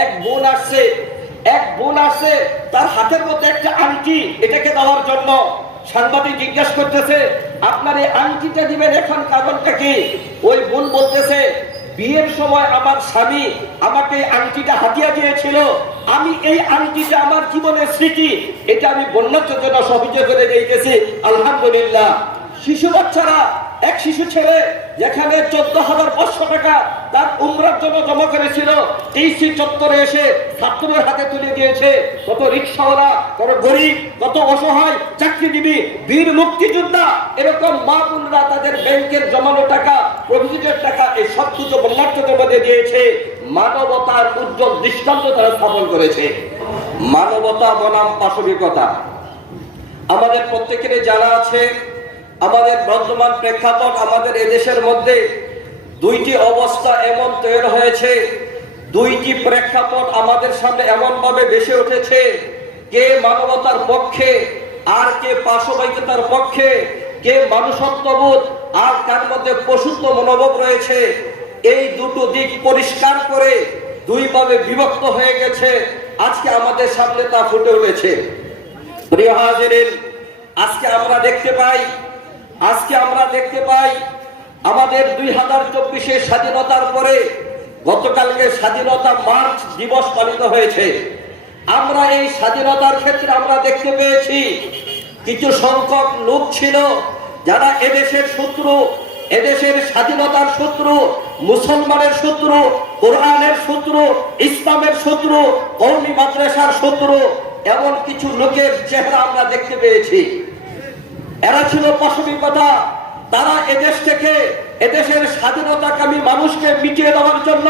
এক বোন আসছে তার হাতের মধ্যে একটা আংটি, এটাকে দেওয়ার জন্য সাংবাদিক জিজ্ঞাসা করতেছে আপনার এই আংটিটা দিবেন, এখন কারণটা কি? ওই বোন বলতেছে বিয়ের সময় আমার স্বামী আমাকে আংটিটা হাতিয়া দিয়েছিল, আমি এই আংটিটা আমার জীবনের স্মৃতি, এটা আমি বন্যার জন্য সহযোগ করে দিয়েছি। আলহামদুলিল্লাহ। শিশু বাচ্চারা, এক শিশু ছেলে যেখানে 14,500 টাকা তার উমরার জন্য জমা করেছিল, টিসি চত্বরে এসে ছাত্রের হাতে তুলে দিয়েছে। কত রিক্সাওয়ালা, কত গরিব, কত অসহায় চাকরিজীবী, বীর মুক্তিযোদ্ধা, এরকম মা বোনরা তাদের ব্যাংকের জমানো টাকা, প্রভিডেন্টের টাকা, এই সব কিছু বন্যার্থদের মধ্যে দিয়েছে। মানবতার উজ্জ্বল দৃষ্টান্ত তারা স্থাপন করেছে। মানবতা বনাম পাশবিকতা আমাদের প্রত্যেকের জানা আছে। আমাদের বর্তমান প্রেক্ষাপট, আমাদের এদেশের মধ্যে দুইটি অবস্থা এমন তৈরি হয়েছে, দুইটি প্রেক্ষাপট আমাদের সামনে এমন ভাবে ভেসে উঠেছে, কে মানবতার পক্ষে আর কে পাশবিকতার পক্ষে, কে মানুষত্ববোধ আর তার মধ্যে পশুত্ব মনোভাব রয়েছে। এই দুটো দিক পরিষ্কার করে দুইভাবে বিভক্ত হয়ে গেছে। আজকে আমাদের সামনে তা ফুটে উঠেছে। প্রিয় হাজিরিন, আজকে আমরা দেখতে পাই আমাদের 2024-এর স্বাধীনতার পরে গতকালকে স্বাধীনতা মার্চ দিবস পালিত হয়েছে। আমরা এই স্বাধীনতার ক্ষেত্রে আমরা দেখতে পেয়েছি কিছু সংখ্যক লোক ছিল যারা এদেশের শত্রু, এদেশের স্বাধীনতার শত্রু, মুসলমানের শত্রু, কোরআনের শত্রু, ইসলামের শত্রু, কওমি মাদ্রাসার শত্রু, এমন কিছু লোকের চেহারা আমরা দেখতে পেয়েছি। এরা ছিল পাশবিকতা। তারা এদেশ থেকে এদেশের স্বাধীনতাকামী মানুষকে মিটিয়ে দেওয়ার জন্য,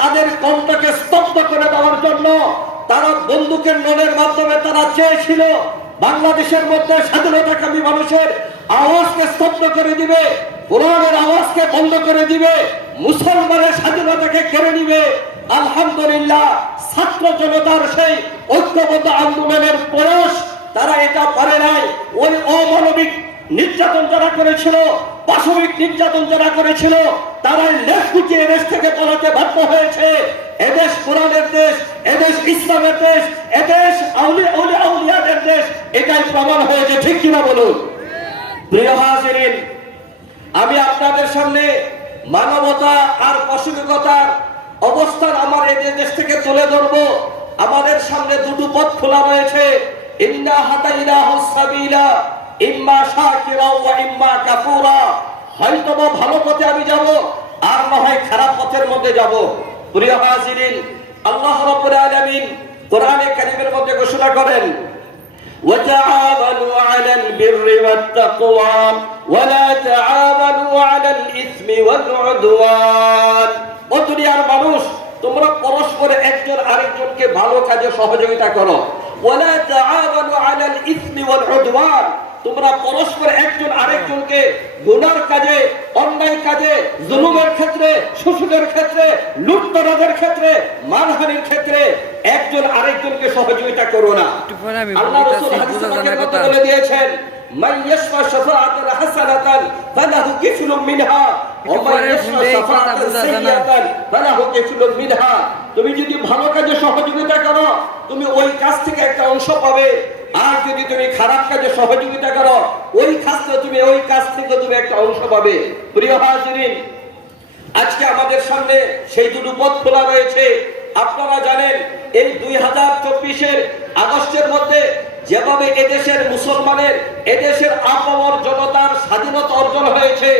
তাদের কণ্ঠকে স্তব্ধ করে দেওয়ার জন্য, তারা বন্দুকের নলের মাধ্যমে তারা চেয়েছিল বাংলাদেশের মধ্যে স্বাধীনতাকামী মানুষের আওয়াজকে স্তব্ধ করে দিবে, কোরআনের আওয়াজকে বন্ধ করে দিবে, মুসলমানের স্বাধীনতাকে কেড়ে নিবে। আলহামদুলিল্লাহ, ছাত্র জনতার সেই ঐক্যবদ্ধ আন্দোলনের প্রয়াস তারা এটা পারে নাই। ওই অমানবিক নির্যাতন যারা করেছিল, পাশবিক নির্যাতন যারা করেছিল, তারা লেখ গুটিয়ে দেশ থেকে পালাতে বাধ্য হয়েছে। এদেশ কোরআনের দেশ, এদেশ ইসলামের দেশ, এদেশ আউলিয়াদের দেশ, এটাই প্রমাণ হয়েছে। ঠিক কিনা বলুন? প্রিয় হাজিরিন, আমি আপনাদের সামনে মানবতা আর পাশবিকতার অবস্থান আমার এই দেশ থেকে তুলে ধরবো। আমাদের সামনে দুটো পথ খোলা রয়েছে। ইন্না হাদাইনাহুস সাবিলা ইম্মা শাকিরা ওয়া ইম্মা কাফুরা। হয়তো ভালো পথে আমি যাব, আর না হয় খারাপ পথের মধ্যে যাব। প্রিয় হাজিরিন, আল্লাহ রাব্বুল আলামিন কোরআনে কারীমের মধ্যে ঘোষণা করেন, وتعاونوا على البر والتقوى ولا تعاونوا على الإثم والعدوان। ও দুনিয়ার মানুষ, তোমরা পরস্পর একজন আরেকজনকে ভালো কাজে সহযোগিতা করো। ওয়ালা তাআওয়ানু আলাল ইসমি ওয়াল উদওয়ান, তোমরা পরস্পর একজন আরেকজনকে গুনার কাজে, অন্যায় কাজে, জুলুমের ক্ষেত্রে, শোষণের ক্ষেত্রে, লুটতরাজের ক্ষেত্রে, মানহানির ক্ষেত্রে একজন আরেকজনকে সহযোগিতা করো না। আল্লাহ রাসূল হাদিসে মধ্যে বলে দিয়েছেন, মান ইয়াশফা শাফাআতান হাসানাতান ফালাহু কিফলুম মিনহা ওয়া মান ইয়াশফা শাফাআতান সাইয়্যাতান ফালাহু কিফলুম মিনহা। তুমি যদি ভালো কাজে সহযোগিতা করো, তুমি ওই কাজ থেকে একটা অংশ পাবে। আর যদি তুমি খারাপ কাজে সহযোগিতা করো, ওই কাজ থেকে তুমি একটা অংশ পাবে। প্রিয় হাজিরিন, আজকে আমাদের সামনে সেই দুটো পথ খোলা রয়েছে। আপনারা জানেন, এই 2024-এর আগস্টের মধ্যে যেভাবে এদেশের মুসলমানের, এদেশের আপামর জনতার স্বাধীনতা অর্জন হয়েছে,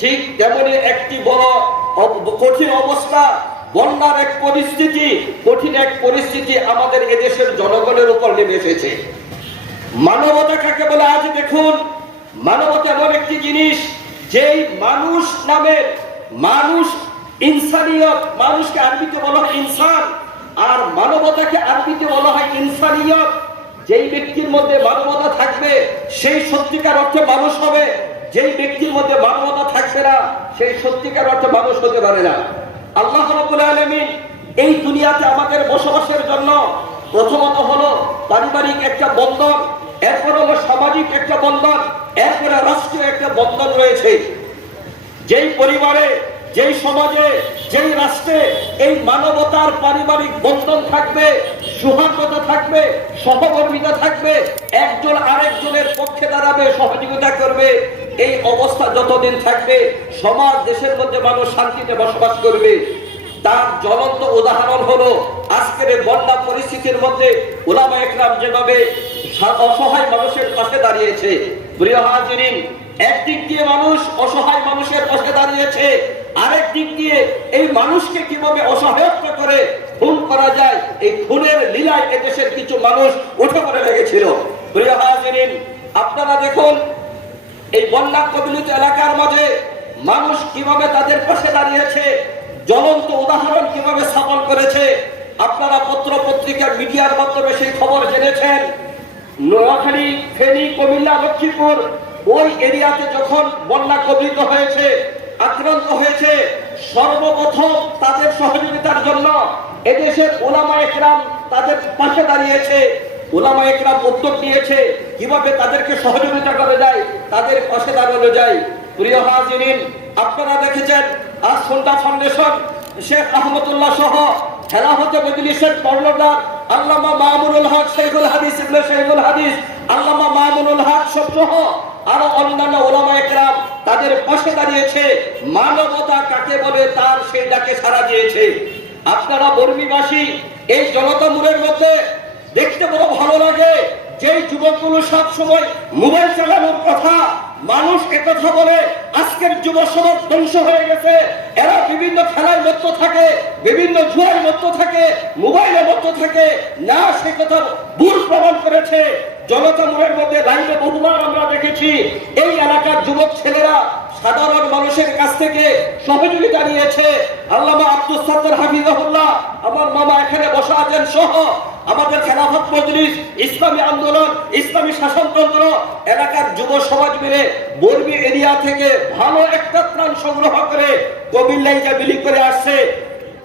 ঠিক তেমনি একটি বড় কঠিন অবস্থা, বন্যার এক পরিস্থিতি, কঠিন এক পরিস্থিতি আমাদের এদেশের জনগণের উপর নেমে এসেছে। মানবতা কাকে বলে? আজ দেখুন, মানবতা এমন একটি জিনিস, যেই মানুষ নামের মানুষ, ইনসানিয়ত, মানুষকে আরবিতে বলা হয় ইনসান, আর মানবতাকে আরবিতে বলা হয় ইনসানিয়ত। যেই ব্যক্তির মধ্যে মানবতা থাকবে সেই সত্যিকার অর্থে মানুষ হবে, যেই ব্যক্তির মধ্যে মানবতা থাকবে না সেই সত্যিকার অর্থে মানুষ হতে পারে না। আল্লাহ রাব্বুল আলামিন এই দুনিয়াতে আমাদের বসবাসের জন্য প্রথমত হলো পারিবারিক একটা বন্ধন, এরপর হলো সামাজিক একটা বন্ধন, এরপরে রাষ্ট্রীয় একটা বন্ধন রয়েছে। যেই পরিবারে, যেই সমাজে যেই রাষ্ট্রে এই মানবতার পারিবারিক বন্ধন থাকবে, সৌহার্দ্যতা থাকবে, সহকর্মিতা থাকবে, একজন আরেকজনের পক্ষে দাঁড়াবে, সহযোগিতা করবে, এই অবস্থা যতদিন থাকবে সমাজ দেশের মধ্যে মানুষ শান্তিতে বসবাস করবে। তার জ্বলন্ত উদাহরণ হলো আজকের বন্যা পরিস্থিতির মধ্যে উলামায়ে কেরাম যেভাবে অসহায় মানুষের পাশে দাঁড়িয়েছে। প্রিয় হাজিরিন, একদিক দিয়ে মানুষ অসহায় মানুষের পাশে দাঁড়িয়েছে, আরেক দিক দিয়ে এই মানুষকে কিভাবে অসহায়ত্ব করে খুন করা যায়, এই খুনের লীলায় এদেশের কিছু মানুষ উঠে পড়ে লেগেছিল। প্রিয় হাজিরিন, আপনারা দেখুন এই বন্যা কবলিত এলাকার মাঝে মানুষ কিভাবে তাদের পাশে দাঁড়িয়েছে, জ্বলন্ত উদাহরণ কিভাবে স্থাপন করেছে। আপনারা পত্র পত্রিকা মিডিয়ার মাধ্যমে সেই খবর জেনেছেন। নোয়াখালী, ফেনী, কুমিল্লা, লক্ষ্মীপুর ওই এরিয়াতে যখন বন্যা কবলিত হয়েছে, আক্রান্ত হয়েছে, সর্বপ্রথম তাদের সহযোগিতার জন্য এদেশের উলামায়ে কেরাম তাদের পাশে দাঁড়িয়েছে। উলামায়ে কেরাম উদ্যোগ নিয়েছে কিভাবে তাদেরকে সহযোগিতা করা যায়, তাদের পাশে দাঁড়ানো যায়। প্রিয় হাজিরিন, আপনারা দেখেছেন আজ সন্ধ্যা ফাউন্ডেশন শেখ আহমদুল্লাহ সহ খেলাফতে মজলিসের কর্ণধার আল্লামা মামুনুল হক শেখুল হাদিস ইবনে শেখুল হাদিস আল্লামা মামুনুল হক সহ আরো অন্যান্য উলামায়ে কেরাম তাদের পাশে দাঁড়িয়েছে। মানবতা কাকে বলে তার সেই ডাকে সাড়া দিয়েছে। আপনারা বর্মীবাসী এই জনতা মোড়ের মধ্যে দেখতে বড় ভালো লাগে, যেই যুবকগুলো সব সময় মোবাইল চালানোর কথা, মানুষ একথা বলে আজকের যুব সমাজ ধ্বংস হয়ে গেছে। এরা বিভিন্ন খেলায় মত্ত থাকে, বিভিন্ন জুয়ায় মত্ত থাকে, মোবাইলে মত্ত থাকে, না সে কথা ভুল প্রমাণ করেছে। জনতা মোড়ের মধ্যে লাইনে বহুবার আমরা দেখেছি এই এলাকার যুবক ছেলেরা সাধারণ মানুষের কাছ থেকে সহযোগিতা নিয়েছে। আল্লামা আব্দুস সাত্তার হাফিজাহুল্লাহ, আমার মামা এখানে বসা আছেন সহ আমাদের খেলাফত মজলিস, ইসলামী আন্দোলন, ইসলামী শাসনতন্ত্র এলাকার যুব সমাজ মিলে বর্মী এরিয়া থেকে ভালো একটা ত্রাণ সংগ্রহ করে কুমিল্লায় যা বিলি করে আসছে।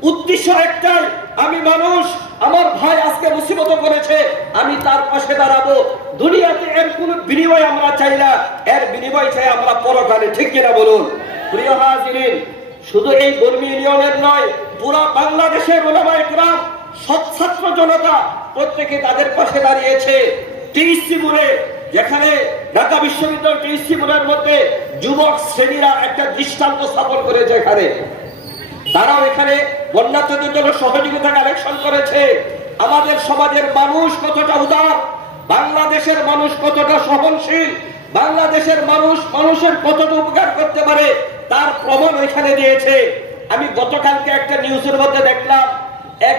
উদ্দেশ্য একটাই, আমি মানুষ, আমার ভাই আজকে মুসিবত করেছে, আমি তার পাশে দাঁড়াবো। দুনিয়াতে এর কোনো বিনিময় আমরা চাই না, এর বিনিময় চাই আমরা পরকালে। ঠিক কিনা বলুন? প্রিয় হাজিরিন, শুধু এই বর্মী ইউনিয়নের নয়, পুরা বাংলাদেশের উলামায়ে কেরাম, সৎ ছাত্র জনতা প্রত্যেকে তাদের পাশে দাঁড়িয়েছে। টিএসসি মোড়ে, যেখানে ঢাকা বিশ্ববিদ্যালয় টিএসসি মোড়ের মধ্যে যুবক শ্রেণীরা একটা দৃষ্টান্ত স্থাপন করেছে। এখানে তারাও এখানে বন্যার্থদের জন্য সহযোগিতা কালেকশন করেছে। আমাদের সমাজের মানুষ কতটা উদার, বাংলাদেশের মানুষ কতটা সহনশীল, বাংলাদেশের মানুষ মানুষের কতটা উপকার করতে পারে তার প্রমাণ এখানে দিয়েছে। আমি গতকালকে একটা নিউজের মধ্যে দেখলাম এক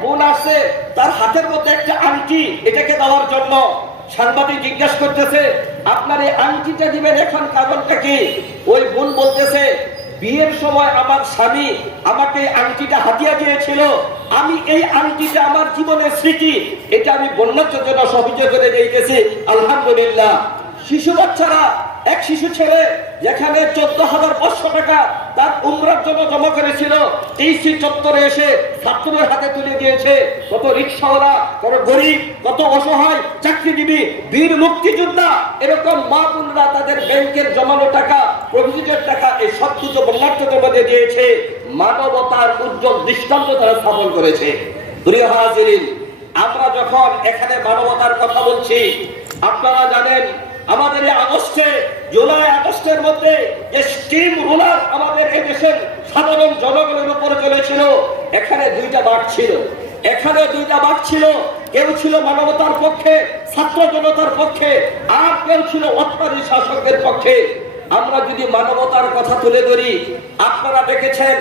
বোন আসছে, তার হাতের মধ্যে একটা আংটি, এটাকে দেওয়ার জন্য সাংবাদিক জিজ্ঞাসা করতেছে আপনার এই আংটিটা দিবেন এখন কারণটা কি? ওই বোন বলতেছে বিয়ের সময় আমার স্বামী আমাকে আংটিটা হাতিয়া দিয়েছিল, আমি এই আংটিটা আমার জীবনের স্মৃতি, এটা আমি বন্যার্থের জন্য সহযোগিতা করে দিয়েছি। আলহামদুলিল্লাহ। শিশু বাচ্চারা, এক শিশু ছেলে যেখানে 14,500 টাকা তার উমরার জন্য জমা করেছিল, টিএসসি চত্বরে এসে ছাত্রদের হাতে তুলে দিয়েছে। কত রিক্সাওয়ালা, কত গরিব, কত অসহায় চাকরিজীবী, বীর মুক্তিযোদ্ধা, এরকম মা বোনরা তাদের ব্যাংকের জমানো টাকা, প্রভিডেন্টের টাকা এই সব কিছু বন্যার্থদের মধ্যে দিয়েছে। মানবতার উজ্জ্বল দৃষ্টান্ত তারা স্থাপন করেছে। প্রিয় হাজিরিন, আমরা যখন এখানে মানবতার কথা বলছি, আপনারা জানেন আমাদের এই আগস্টে, জুলাই আগস্টের মধ্যে যে স্টিম রোলার আমাদের এই দেশের সাধারণ জনগণের উপরে চলেছিল, এখানে দুইটা বাঘ ছিল। কেউ ছিল মানবতার পক্ষে, ছাত্র জনতার পক্ষে, আর কেউ ছিল অত্যাচারী শাসকের পক্ষে। আমরা যদি মানবতার কথা তুলে ধরি, আপনারা দেখেছেন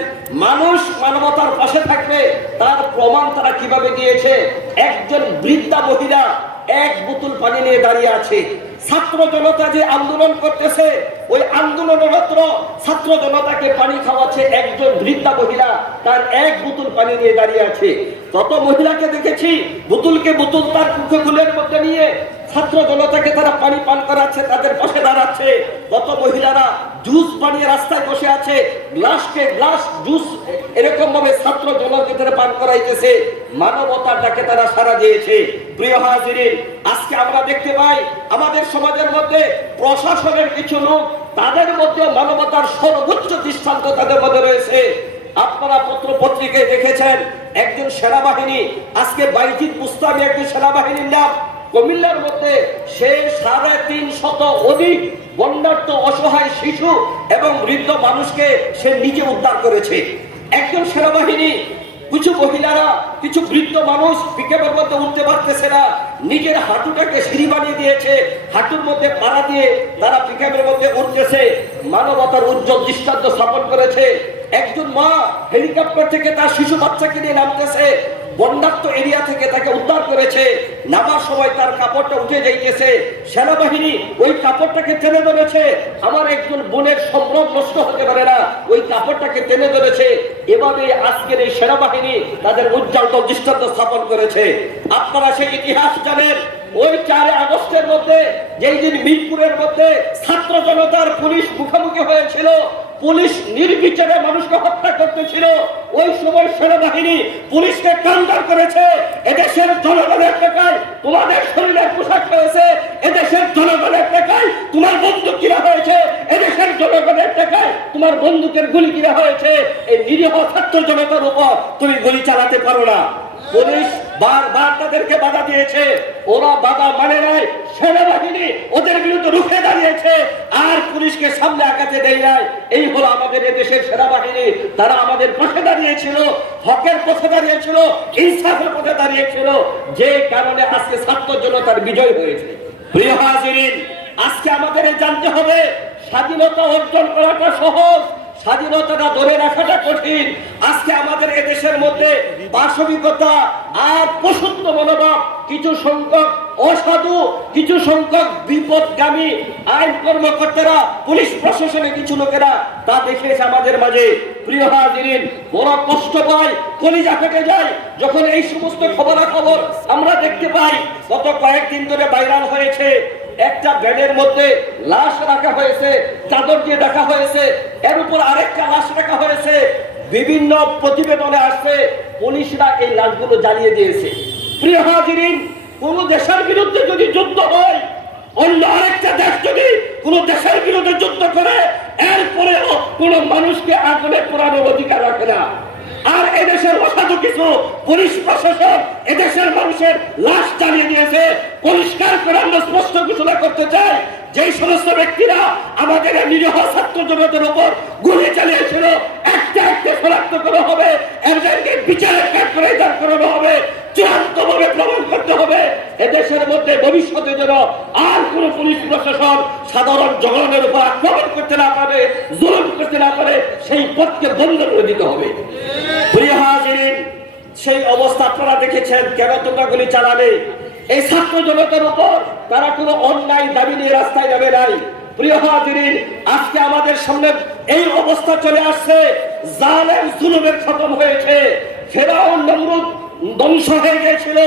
মানুষ মানবতার পাশে থাকবে তার প্রমাণ তারা কিভাবে দিয়েছে। একজন বৃদ্ধা মহিলা এক বোতল পানি নিয়ে দাঁড়িয়ে আছে। ছাত্র জনতা যে আন্দোলন করতেছে, ওই আন্দোলনরত ছাত্র জনতাকে পানি খাওয়াচ্ছে একজন বৃদ্ধা মহিলা, তার এক বোতল পানি নিয়ে দাঁড়িয়ে আছে। কত মহিলাকে দেখেছি বোতল তার কুকুলের মধ্যে নিয়ে ছাত্র জনতাকে তারা পানি পান করাচ্ছে, তাদের পাশে দাঁড়াচ্ছে। কত মহিলারা জুস বানিয়ে রাস্তায় বসে আছে, গ্লাসকে গ্লাস জুস এরকম ভাবে ছাত্র জনতাকে তারা পান করাইতেছে। মানবতাটাকে তারা সাড়া দিয়েছে। প্রিয় হাজিরিন, আজকে আমরা দেখতে পাই আমাদের সমাজের মধ্যে প্রশাসনের কিছু লোক তাদের মধ্যে মানবতার সর্বোচ্চ দৃষ্টান্ত তাদের মধ্যে রয়েছে। আপনারা পত্র পত্রিকায় দেখেছেন একজন সেনাবাহিনী, আজকে বাইজিদ মুস্তামি একজন সেনাবাহিনীর নাম, কুমিল্লার মধ্যে সে 350 অধিক বন্যার্ত অসহায় শিশু এবং বৃদ্ধ মানুষকে সে নিজে উদ্ধার করেছে। একজন সেনাবাহিনী, কিছু মহিলারা, কিছু বৃদ্ধ মানুষ পিকআপের মধ্যে উঠতে পারতেছে না, নিজের হাঁটুটাকে সিঁড়ি বানিয়ে দিয়েছে, হাঁটুর মধ্যে পাড়া দিয়ে তারা পিকআপের মধ্যে উঠতেছে, মানবতার উজ্জ্বল দৃষ্টান্ত স্থাপন করেছে। একজন মা হেলিকপ্টার থেকে তার শিশু বাচ্চাকে নিয়ে নামতেছে, বন্যার্ত এরিয়া থেকে তাকে উদ্ধার করেছে, নামার সময় তার কাপড়টা উঠে যাইতেছে, সেনাবাহিনী ওই কাপড়টাকে টেনে ধরেছে, আমার একজন বোনের সম্ভ্রম নষ্ট হতে পারে না, ওই কাপড়টাকে টেনে ধরেছে। এভাবে আজকের এই সেনাবাহিনী তাদের উজ্জ্বল দৃষ্টান্ত স্থাপন করেছে। আপনারা সেই ইতিহাস জানেন, ওই 4 আগস্টের মধ্যে, যেই দিন মিরপুরের মধ্যে ছাত্র জনতার পুলিশ মুখোমুখি হয়েছিল, পুলিশ নির্বিচারে মানুষকে হত্যা করতেছিল, ওই সময় সেনাবাহিনী পুলিশকে কাউন্টার করেছে। এদেশের জনগণের টাকায় তোমাদের শরীরের পোশাক হয়েছে, এদেশের জনগণের টাকায় তোমার বন্দুক কিনা হয়েছে, এদেশের জনগণের টাকায় তোমার বন্দুকের গুলি কিনা হয়েছে, এই নিরীহ ছাত্র জনতার উপর তুমি গুলি চালাতে পারো না। পুলিশ বারবার তাদেরকে বাধা দিয়েছে, ওরা বাধা মানে নাই, সেনাবাহিনী ওদের বিরুদ্ধে রুখে দাঁড়িয়েছে আর পুলিশকে সামনে আগাতে দেয় নাই। এই হলো আমাদের দেশের সেনাবাহিনী, তারা আমাদের পথে দাঁড়িয়েছিল, হকের পথে দাঁড়িয়েছিল, ইনসাফের পথে দাঁড়িয়েছিল, যে কারণে আজকে ছাত্র জনতার বিজয় হয়েছে। প্রিয় হাজিরিন, আজকে আমাদের জানতে হবে স্বাধীনতা অর্জন করাটা সহজ, স্বাধীনতাটা ধরে রাখাটা কঠিন। আজকে আমাদের এদেশের মধ্যে পাশবিকতা আর পশুত্ব মনোভাব, কিছু সংখ্যক অসাধু, কিছু সংখ্যক বিপদগামী আইন কর্মকর্তারা, পুলিশ প্রশাসনে কিছু লোকেরা তা দেখিয়েছে আমাদের মাঝে। প্রিয় হাজিরিন, বড় কষ্ট পায়, কলিজা ফেটে যায় যখন এই সমস্ত খবরাখবর আমরা দেখতে পাই। গত কয়েকদিন ধরে ভাইরাল হয়েছে, একটা ব্যানের মধ্যে লাশ রাখা হয়েছে, চাদর দিয়ে রাখা হয়েছে, এর উপর আরেকটা লাশ রাখা হয়েছে। বিভিন্ন প্রতিবেদনে আসছে পুলিশরা এই লাশগুলো জ্বালিয়ে দিয়েছে। প্রিয় হাজিরিন, কোন দেশের বিরুদ্ধে যদি যুদ্ধ হয়, অন্য আরেকটা দেশ যদি কোন দেশের বিরুদ্ধে যুদ্ধ করে, এরপরেও কোন মানুষকে আগুনে পোড়ানোর অধিকার রাখে না। আর এদেশের অসাধু কিছু পুলিশ প্রশাসন এদেশের মানুষের লাশ জ্বালিয়ে দিয়েছে। পরিষ্কার করে আমরা স্পষ্ট ঘোষণা করতে চাই, যেই সমস্ত ব্যক্তিরা আমাদের নিরীহ ছাত্র জনতার উপর গুলি চালিয়েছিল, একটা একটা শনাক্ত করা হবে, এদেরকে বিচারের কাঠগড়ায় দাঁড় করানো হবে, চূড়ান্তভাবে প্রমাণ করতে হবে এদেশের মধ্যে ভবিষ্যতে যেন আর কোন পুলিশ প্রশাসন সাধারণ জনগণের উপর আক্রমণ করতে না পারে, জুলুম করতে না পারে, সেই পথকে বন্ধ করে দিতে হবে। প্রিয় হাজিরিন, সেই অবস্থা আপনারা দেখেছেন, কেন তোমরা গুলি চালালে? এই ছাত্র জনতার উপর তারা কোনো অন্যায় দাবি নিয়ে রাস্তায় যাবে নাই। প্রিয় হাজিরিন, আজকে আমাদের সামনে এই অবস্থা চলে আসছে, জালেম জুলুমের খতম হয়েছে, ফেরাউন নমরুদ ধ্বংস হয়ে গিয়েছিল।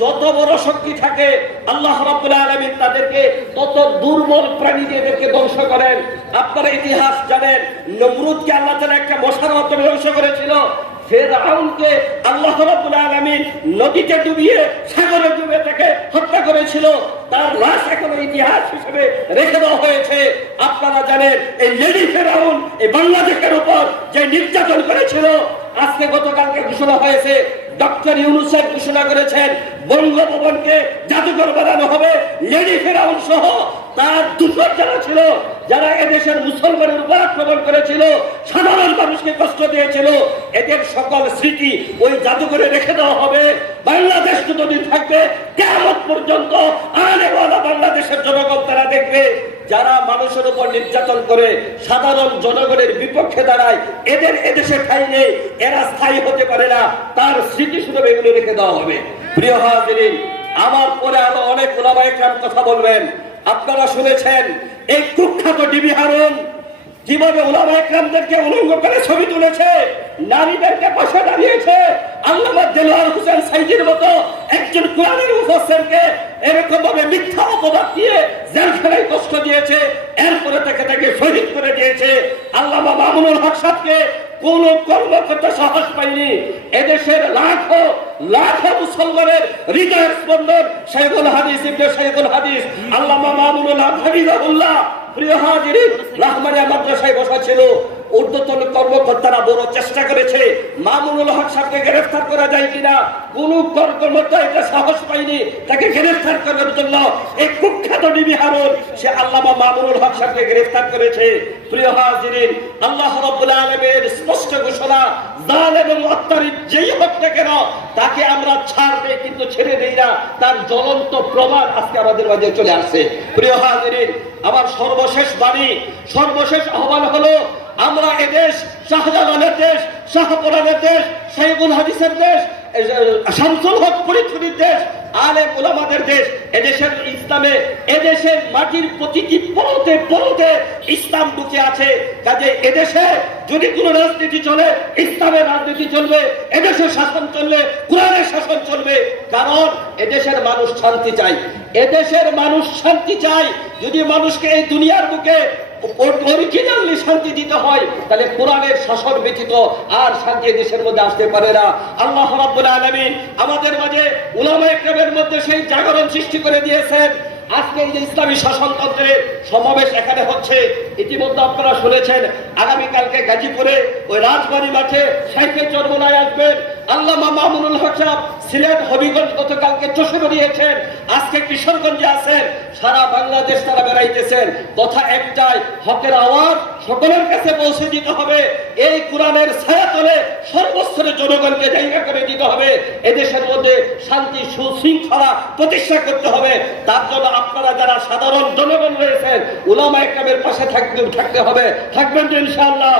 যত বড় শক্তি থাকে আল্লাহ রাব্বুল আলামিন তাদেরকে তত দুর্বল প্রাণী দিয়ে এদেরকে ধ্বংস করেন। আপনারা ইতিহাস জানেন, নমরুদকে আল্লাহ তাআলা একটা মশার মাধ্যমে ধ্বংস করেছিল, ফেরাউনকে আল্লাহ রাব্বুল আলামিন নদীতে ডুবিয়ে, সাগরে ডুবিয়ে তাকে হত্যা করেছিল। তার লাশ এখনো ইতিহাস হিসেবে রেখে দেওয়া হয়েছে। আপনারা জানেন, এই লেডি ফেরাউন এই বাংলাদেশের উপর যে নির্যাতন করেছিল, আজকে গতকালকে ঘোষণা হয়েছে, ডক্টর ইউনূস সাহেব ঘোষণা করেছেন বঙ্গভবনকে জাদুঘর বানানো হবে। লেডি ফেরাউন সহ তার দূষণ যারা ছিল, যারা এদেশের মুসলমানের উপর আক্রমণ করেছিল, সাধারণ মানুষকে কষ্ট দিয়েছিল, এদের সকল স্মৃতি ওই জাদুঘরে রেখে দেওয়া হবে। বাংলাদেশ যতদিন থাকবে, কিয়ামত পর্যন্ত আনেওয়ালা বাংলাদেশের জনগণ তারা দেখবে, যারা মানুষের উপর নির্যাতন করে সাধারণ জনগণের বিপক্ষে দাঁড়ায়, এদের এদেশে ঠাঁই নেই, এরা স্থায়ী হতে পারে না, তার স্মৃতি শুধু এগুলো রেখে দেওয়া হবে। প্রিয় হাজিরিন, আমার পরে আরো অনেক ওলামায়ে কেরাম কথা বলবেন। আপনারা শুনেছেন এই কুখ্যাত ডিবি হারুন কিভাবে ওলামায়ে কেরামদেরকে উলঙ্গ করে ছবি তুলেছে, নারীদেরকে পাশে দাঁড়িয়েছে। আল্লামা দেলোয়ার হোসেন সাইদির মতো একজন কোরআনের মুফাসসিরকে এরকম ভাবে মিথ্যা অপবাদ দিয়ে জেলখানায় কষ্ট দিয়েছে, এরপরে তাকে শহীদ করে দিয়েছে। আল্লামা মামুনুল হক সাহেবকে কোন কর্মকর্তা সাহস পায়নি। এদেশের লাখো লাখো মুসলমানের হৃদয়ের স্পন্দন শাইখুল হাদিস ইবনে শাইখুল হাদিস আল্লামা মামুনুল হক হাফিজাহুল্লাহ প্রিয় হাজিরিন, রাহমানিয়া মাদ্রাসায় বসা ছিল, ঊর্ধ্বতন কর্মকর্তারা বড় চেষ্টা করেছে মামুনুল হক সাহেবকে গ্রেফতার করা যায় কিনা, কোন কর্মকর্তা এটা সাহস পায়নি তাকে গ্রেফতার করার জন্য। এই কুখ্যাত ডিবি হারুন সে আল্লামা মামুনুল হক সাহেবকে গ্রেফতার করেছে। প্রিয় হাজিরিন, আল্লাহ রাব্বুল আলামিনের স্পষ্ট ঘোষণা, জালেম এবং অত্যাচারী যেই হোক না কেন তাকে আমরা ছাড় দেই কিন্তু ছেড়ে দেই না। তার জ্বলন্ত প্রমাণ আজকে আমাদের মাঝে চলে আসছে। প্রিয় হাজিরিন, আমার সর্বশেষ বাণী, সর্বশেষ আহ্বান হলো, আমরা এদেশ শাহজালালের দেশ, শাহপরানের দেশ, শাইখুল হাদিসের দেশ, শামসুল হক ফরিদপুরের দেশ, আলেম উলামাদের দেশ। এদেশের ইসলামে, এদেশের মাটির প্রতিটি পরতে পরতে ইসলাম ঢুকে আছে। কাজে এদেশে যদি কোনো রাজনীতি চলে, ইসলামের রাজনীতি চলবে, এদেশের শাসন চলবে, কোরআনের শাসন চলবে। কারণ এদেশের মানুষ শান্তি চায়, এদেশের মানুষ শান্তি চায়। যদি মানুষকে এই দুনিয়ার বুকে অরিজিনালি শান্তি দিতে হয়, তাহলে কোরআনের শাসন ব্যতীত আর শান্তি দেশের মধ্যে আসতে পারে না। আল্লাহ রাব্বুল আলামিন আমাদের মাঝে উলামায়ে কেরামের মধ্যে সেই জাগরণ সৃষ্টি করে দিয়েছেন। আজকে এই যে ইসলামী শাসনতন্ত্রের সমাবেশ এখানে হচ্ছে, ইতিমধ্যে আপনারা শুনেছেন আগামীকালকে গাজীপুরে ওই রাজবাড়ী মাঠে শাইখে চরমোনায় আসবেন আল্লামা মামুনুল হক সাহেব। সিলেট হবিগঞ্জ গতকালকে চষে দিয়েছেন, আজকে কিশোরগঞ্জে আছেন, সারা বাংলাদেশ তারা বেড়াইতেছেন। কথা একটাই, হকের আওয়াজ সকলের কাছে পৌঁছে দিতে হবে। এই কোরআনের ছায়াতলে সর্বস্তরের জনগণকে জায়গা করে দিতে হবে। এদেশের মধ্যে শান্তি সুশৃঙ্খলা প্রতিষ্ঠা করতে হবে। তার জন্য আপনারা যারা সাধারণ জনগণ রয়েছেন, উলামায়ে কেরামের পাশে থাকতে হবে, থাকবেন তো ইনশাআল্লাহ।